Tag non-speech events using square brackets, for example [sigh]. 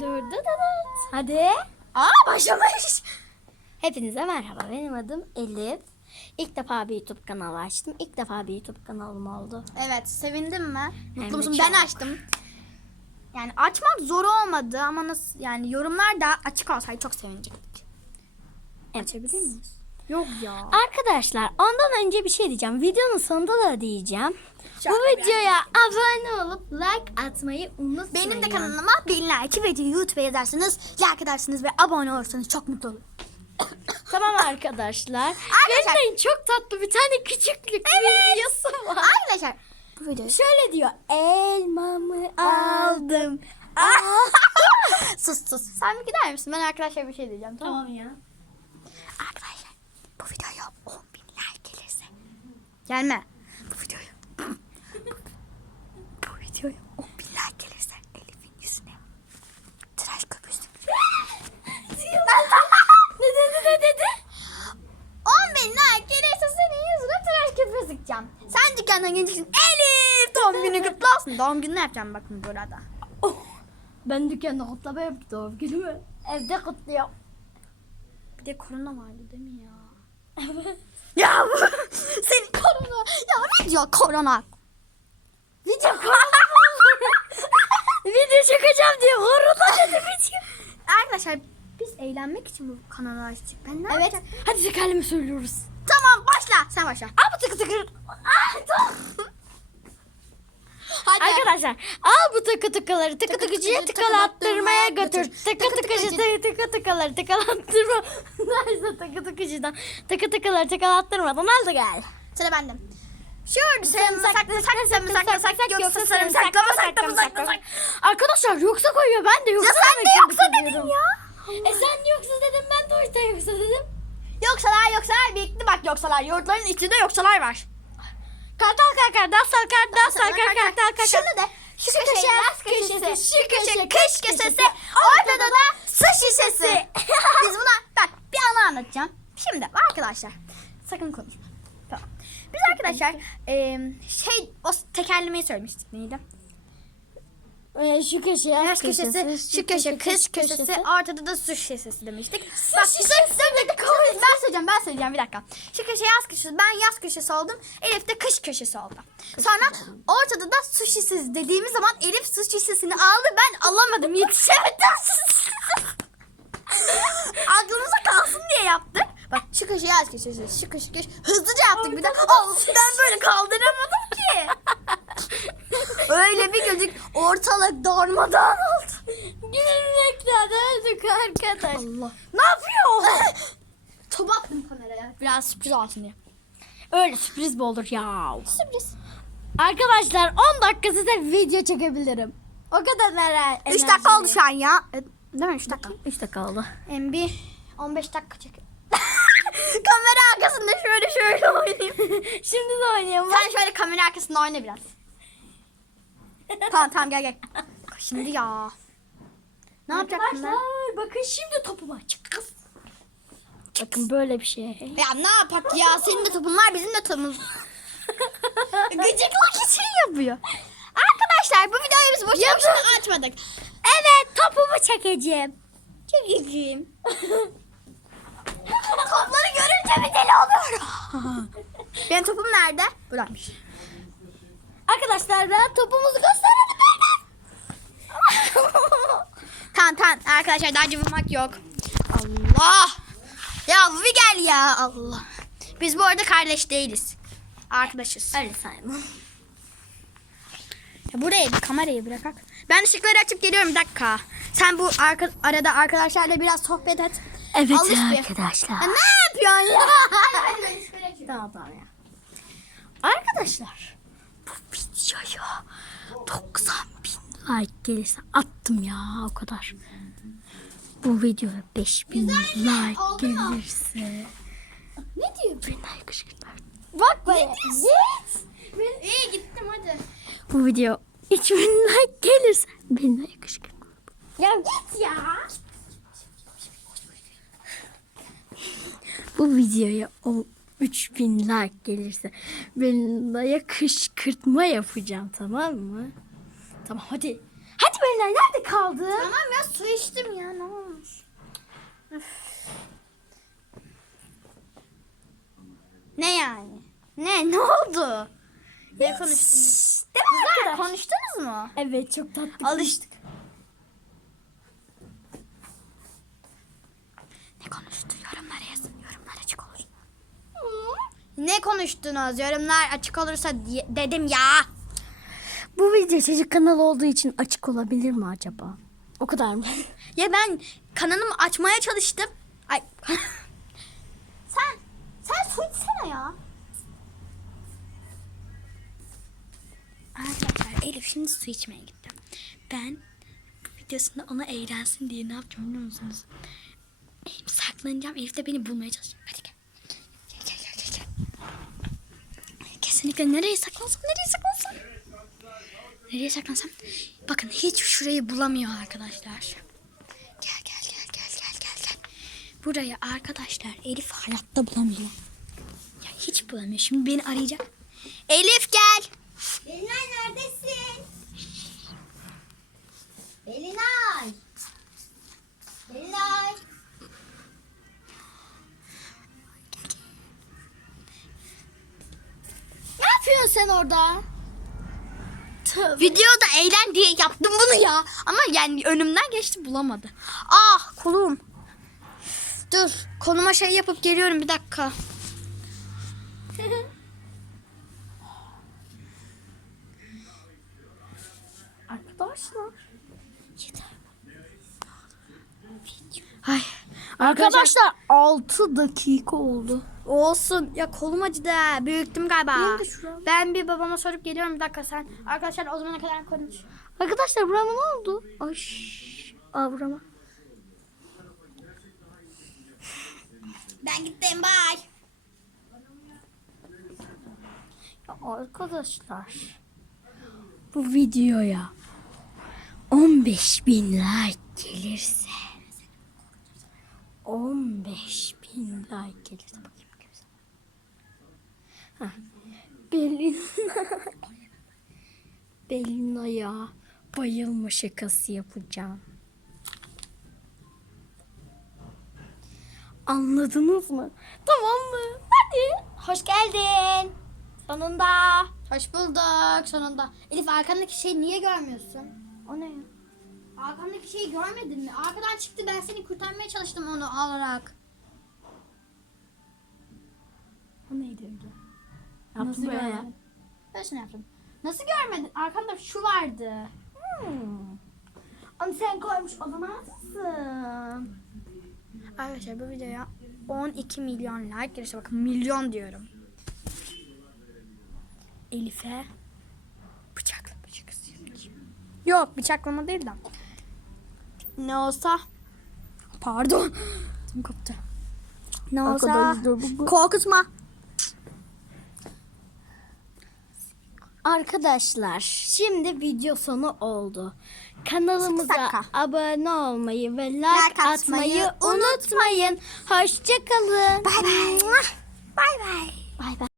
Dur dur dur. dur. Hadi. Aa başlamış. Hepinize merhaba. Benim adım Elif. İlk defa bir YouTube kanalı açtım. İlk defa bir YouTube kanalım oldu. Evet sevindim mi? Mutlu musun? Ben açtım. Yani açmak zor olmadı ama nasıl yani yorumlar da açık olsaydı çok sevinecektik. Evet. Açabilir miyiz? Yok ya. Arkadaşlar ondan önce bir şey diyeceğim. Videonun sonunda da diyeceğim. Şaka Bu videoya abone olup like atmayı unutmayın. Benim de kanalıma bin like videoyu YouTube'a yazarsınız, like edersiniz ve abone olursanız çok mutlu olurum. [coughs] Tamam arkadaşlar. Arkadaşlar- çok tatlı bir tane küçüklük Evet. videosu var. Arkadaşlar bu videoyu Şöyle diyor. Elmamı aldım. [laughs] sus sus. Sen bir gider misin? Ben arkadaşlar bir şey diyeceğim tamam? Tamam ya. Arkadaşlar bu videoya 10 bin like gelirse. Gelme. Bu videoya. [laughs] bu videoya 10 bin like gelirse Elif'in yüzüne tıraş köpüğü [laughs] ne dedi ne dedi? 10 bin like gelirse senin yüzüne tıraş köpüğü sıkacağım. Sen dükkandan geleceksin. Elif doğum günü kutlu olsun. Doğum gününü yapacağım bakın burada. Oh, ben dükkanda kutlama yaptım doğum günümü. Evde kutluyorum. Bir de korona vardı değil mi ya? Evet. Ya bu senin korona. Diyor korona? Video korona [laughs] Video çekeceğim diye korona dedi video. Arkadaşlar biz eğlenmek için bu kanalı açtık. Ben ne Evet. yapacağım? Hadi tekerleme söylüyoruz. Tamam başla. Sen başla. Al bu tıkı tıkı. Ah. Hadi. Arkadaşlar al bu tıkı tıkıları tıkı tıkıcıya tıkalattırmaya götür. Tıkı tıkıcı tıkı tıkı tıkıları tıkalattırma. [laughs] Neyse tıkı tıkıcıdan tıkı tıkıları tıkalattırmadan al da gel. Sıra bende. Şurada sarımsak masak sarımsak masak yoksa sarımsakla masak da masak masak. Arkadaşlar yoksa koyuyor ben de yoksa Ya sen demek de yoksa dedin ya. E sen yoksa dedim ben de o yüzden yoksa dedim. Yoksalar yoksalar birlikte bak yoksalar. Yoğurtların içinde yoksalar var. Kartal kakar dasal kar dasal kar kartal kakar. Şunu de. Şu köşe yaz köşesi, şu köşe kış köşesi, ortada da su şişesi. Biz buna bak bir anı anlatacağım. Şimdi arkadaşlar sakın konuşma. Biz arkadaşlar e, şey o tekerlemeyi söylemiştik neydi? Ee, şu köşe Yaz köşesi, şu köşe kış köşesi, ortada da su şişesi demiştik. Bak şu ben söyleyeceğim, ben söyleyeceğim bir dakika. Şu köşe yaz köşesi, ben yaz köşesi oldum. Elif de kış köşesi oldu. Sonra ortada da su şişesi dediğimiz zaman Elif su şişesini aldı. Ben alamadım, yetişemedim. [laughs] Aklımıza kalsın diye yaptık. Bak şu köşe yaz şu köşe köşe. Hızlıca yaptık bir de. Al, ben böyle kaldıramadım ki. [laughs] Öyle bir gördük ortalık darmadağın oldu. Gülmekten öldük arkadaş. Allah. Ne yapıyor? [laughs] Top attım kameraya. Biraz sürpriz olsun diye. Öyle sürpriz mi olur ya? Sürpriz. Arkadaşlar 10 dakika size video çekebilirim. O kadar nere? 3 dakika oldu şu an ya. E, Değil mi 3 dakika? 3 dakika oldu. Hem bir 15 dakika çek. Kamera arkasında şöyle şöyle oynayayım. [laughs] Şimdi de oynayalım. Sen şöyle kamera arkasında oyna biraz. tamam tamam gel gel. Şimdi ya. Ne yapacaktım ben? Arkadaşlar bakın şimdi topuma çık kız. Bakın böyle bir şey. Ya ne yapak ya? Senin de topun var bizim de topumuz. [laughs] Gıcıklık için yapıyor. Arkadaşlar bu videoyu biz boşu boşuna açmadık. Evet topumu çekeceğim. Çekeceğim. [laughs] Topları görünce bir deli oluyorum. [laughs] Benim topum nerede? Buradaymış. Arkadaşlar ben topumuzu gösterelim [laughs] tamam tamam arkadaşlar daha cıvımak yok. Allah. Ya bir gel ya Allah. Biz bu arada kardeş değiliz. Arkadaşız. Öyle sayma. Ya buraya bir kamerayı bırakak. Ben ışıkları açıp geliyorum bir dakika. Sen bu arka, arada arkadaşlarla biraz sohbet et. Evet Alış bir. arkadaşlar. Ya ne yapıyorsun ya? Tamam tamam ya. Arkadaşlar bu videoya 90 bin like gelirse attım ya o kadar. Bu videoya 5000 like gelirse. ne diyor? Ben like kışkırtlar. Bak be. Git. İyi gittim hadi. Bu video 3000 like gelirse ben like kışkırtmam. Ya git ya. bu videoya 3000 like gelirse ben Belina'ya kışkırtma yapacağım tamam mı? Tamam hadi. Hadi Belina nerede kaldı? Tamam ya su içtim ya ne olmuş? Ne yani? Ne ne oldu? Ne konuştunuz? Değil mi konuştunuz mu? Evet çok tatlı. Alıştık. Ne konuştu ne konuştunuz? Yorumlar açık olursa dedim ya. Bu video çocuk kanalı olduğu için açık olabilir mi acaba? O kadar mı? [laughs] Ya ben kanalımı açmaya çalıştım. Ay. [laughs] sen sen su içsene ya. Arkadaşlar Elif şimdi su içmeye gitti. Ben videosunda ona eğlensin diye ne yapacağım biliyor musunuz? Elif saklanacağım. Elif de beni bulmaya çalışacak. Hadi gel. Gel gel gel gel. Kesinlikle nereye saklansam nereye saklansam. Nereye saklansam? Bakın hiç şurayı bulamıyor arkadaşlar. Gel gel gel gel gel gel gel. Burayı arkadaşlar Elif hayatta bulamıyor. Ya hiç bulamıyor. Şimdi beni arayacak. Elif gel. Belinay neredesin? Sen orada? Videoda eğlen diye yaptım bunu ya. Ama yani önümden geçti bulamadı. Ah kolum. Dur koluma şey yapıp geliyorum bir dakika. [laughs] Arkadaşlar. Ay. Arkadaşlar 6 dakika oldu. Olsun. Ya kolum acıdı. Büyüktüm galiba. Ben bir babama sorup geliyorum bir dakika sen. Arkadaşlar o zamana kadar konuş. Arkadaşlar burama ne oldu? Ay. Aa burama. Ben gittim bay. Ya arkadaşlar. Bu videoya 15 bin like gelirse 15 bin like gelirse bakayım gelirse. Heh. Belin Belina'ya bayılma şakası yapacağım. Anladınız mı? Tamam mı? Hadi. Hoş geldin. Sonunda. Hoş bulduk sonunda. Elif arkandaki şeyi niye görmüyorsun? O ne ya? Arkamdaki şeyi görmedin mi? Arkadan çıktı ben seni kurtarmaya çalıştım onu alarak. Yaptım Nasıl böyle. görmedin? Böyle yaptım. Nasıl görmedin? Arkamda şu vardı. Hmm. Onu sen koymuş olamazsın. Arkadaşlar bu videoya 12 milyon like gelirse bakın milyon diyorum. Elif'e bıçakla bıçak Yok bıçaklama değil de. Ne olsa pardon. [gasps] Tüm koptu. Ne olsa korkutma. Arkadaşlar şimdi video sonu oldu. Kanalımıza abone olmayı ve like, Like atmayı, atmayı unutmayın. Hoşçakalın. Bay bay. Bay bay. Bay bay.